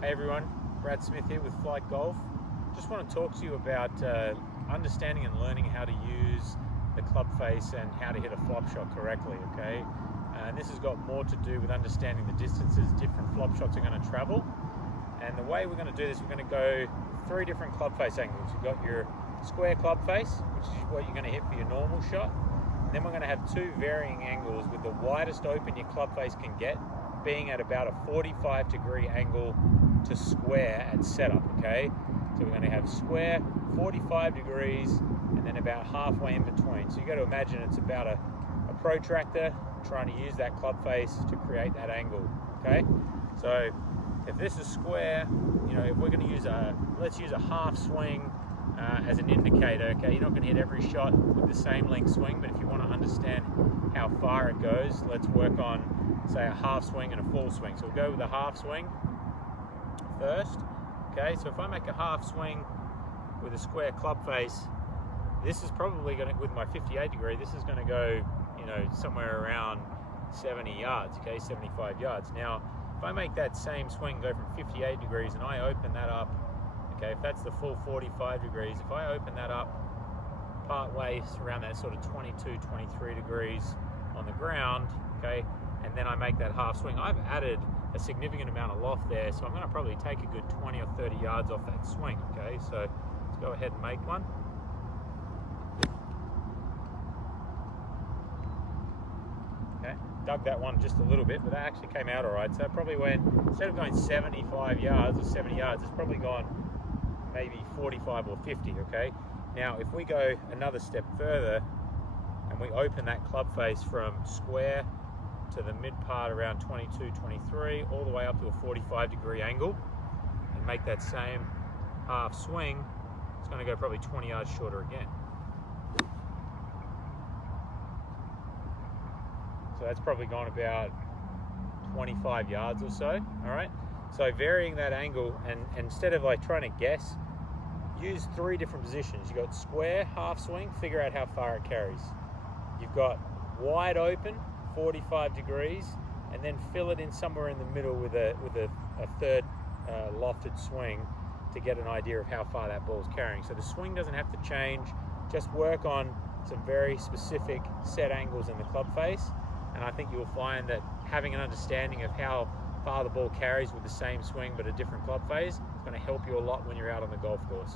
Hey everyone, Brad Smith here with Flight Golf. Just want to talk to you about understanding and learning how to use the club face and how to hit a flop shot correctly, okay? And this has got more to do with understanding the distances different flop shots are going to travel. And the way we're going to do this, we're going to go 3 different club face angles. You've got your square club face, which is what you're going to hit for your normal shot. And then we're going to have 2 varying angles with the widest open your club face can get being at about a 45-degree angle to square at setup, okay? So we're going to have square, 45 degrees, and then about halfway in between. So you got to imagine it's about a protractor trying to use that club face to create that angle, okay? So if this is square, you know, if we're going to use let's use a half swing as an indicator, okay? You're not going to hit every shot with the same length swing, but if you want to understand how far it goes, let's work on, say, a half swing and a full swing. So we'll go with a half swing first, okay? So if I make a half swing with a square club face, this is probably going to, with my 58 degree, this is going to go, you know, somewhere around 70 yards, okay, 75 yards. Now, if I make that same swing go from 58 degrees and I open that up, okay, if that's the full 45 degrees, if I open that up part way around that sort of 22, 23 degrees on the ground, okay, and then I make that half swing, I've added a significant amount of loft there, so I'm going to probably take a good 20 or 30 yards off that swing, okay? So let's go ahead and make one. Okay, dug that one just a little bit, but that actually came out all right. So it probably went, instead of going 75 yards or 70 yards, it's probably gone maybe 45 or 50, okay? Now, if we go another step further and we open that club face from square to the mid part around 22, 23, all the way up to a 45-degree angle, and make that same half swing, it's going to go probably 20 yards shorter again. So that's probably gone about 25 yards or so, all right? So varying that angle, and instead of like trying to guess, use 3 different positions. You've got square, half swing, figure out how far it carries. You've got wide open, 45 degrees, and then fill it in somewhere in the middle with a third lofted swing to get an idea of how far that ball's carrying. So the swing doesn't have to change, just work on some very specific set angles in the club face, and I think you'll find that having an understanding of how far the ball carries with the same swing but a different club face is going to help you a lot when you're out on the golf course.